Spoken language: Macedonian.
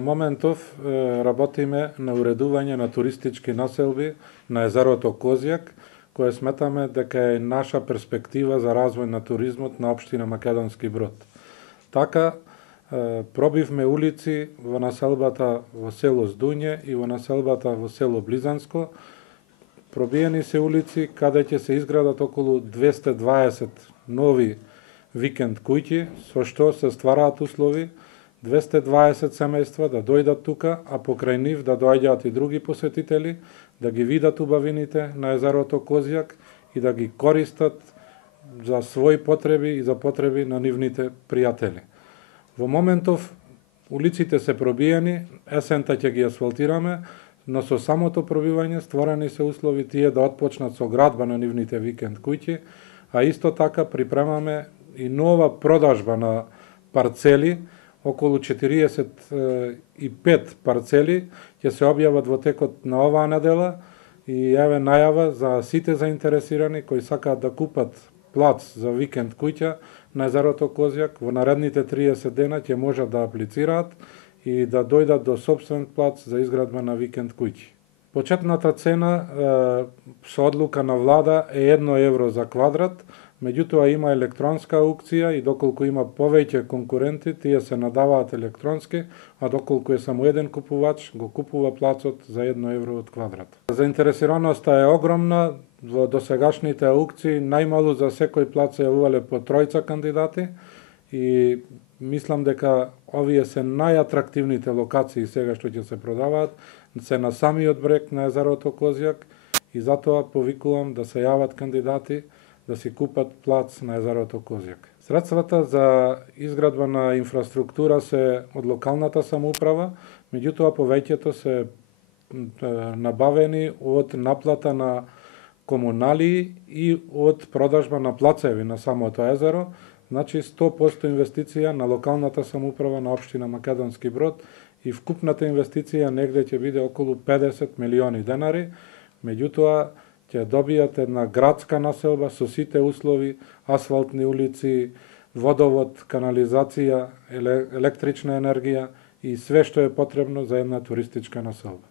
Во моментов работиме на уредување на туристички населби на езерото Козјак, кое сметаме дека е наша перспектива за развој на туризмот на општина Македонски Брод. Така, пробивме улици во населбата во село Здуње и во населбата во село Близанско. Пробиени се улици каде ќе се изградат околу 220 нови викенд куќи, со што се ствараат услови 220 семејства да дојдат тука, а покрај нив да доаѓаат и други посетители, да ги видат убавините на езерото Козјак и да ги користат за своји потреби и за потреби на нивните пријатели. Во моментов улиците се пробиени, есента ќе ги асфалтираме, но со самото пробивање створени се услови тие да отпочнат со градба на нивните викенд куќи, а исто така припремаме и нова продажба на парцели, околу 45 парцели ќе се објават во текот на оваа недела и еве најава за сите заинтересирани кои сакаат да купат плац за викенд куќа на езерото Козјак. Во наредните 30 дена ќе можат да аплицираат и да дојдат до сопствен плац за изградба на викенд куќи. Почетната цена со одлука на влада е 1 евро за квадрат, меѓутоа има електронска аукција и доколку има повеќе конкуренти, тие се надаваат електронски, а доколку е само еден купувач, го купува плацот за 1 евро од квадрат. Заинтересираноста е огромна, во досегашните аукции најмалу за секој плац се јавувале по 3 кандидати и мислам дека овие се најатрактивните локации сега што ќе се продаваат, се на самиот брег на езерото Козјак и затоа повикувам да се јават кандидати да си купат плац на езерото Козјак. Средствата за изградба на инфраструктура се од локалната самоуправа, меѓутоа повеќето се набавени од наплата на комуналии и од продажба на плацеви на самото езеро, значи 100% инвестиција на локалната самоуправа на општина Македонски Брод и вкупната инвестиција негде ќе биде околу 50 милиони денари, меѓутоа ќе добијат една градска населба со сите услови, асфалтни улици, водовод, канализација, електрична енергија и све што е потребно за една туристичка населба.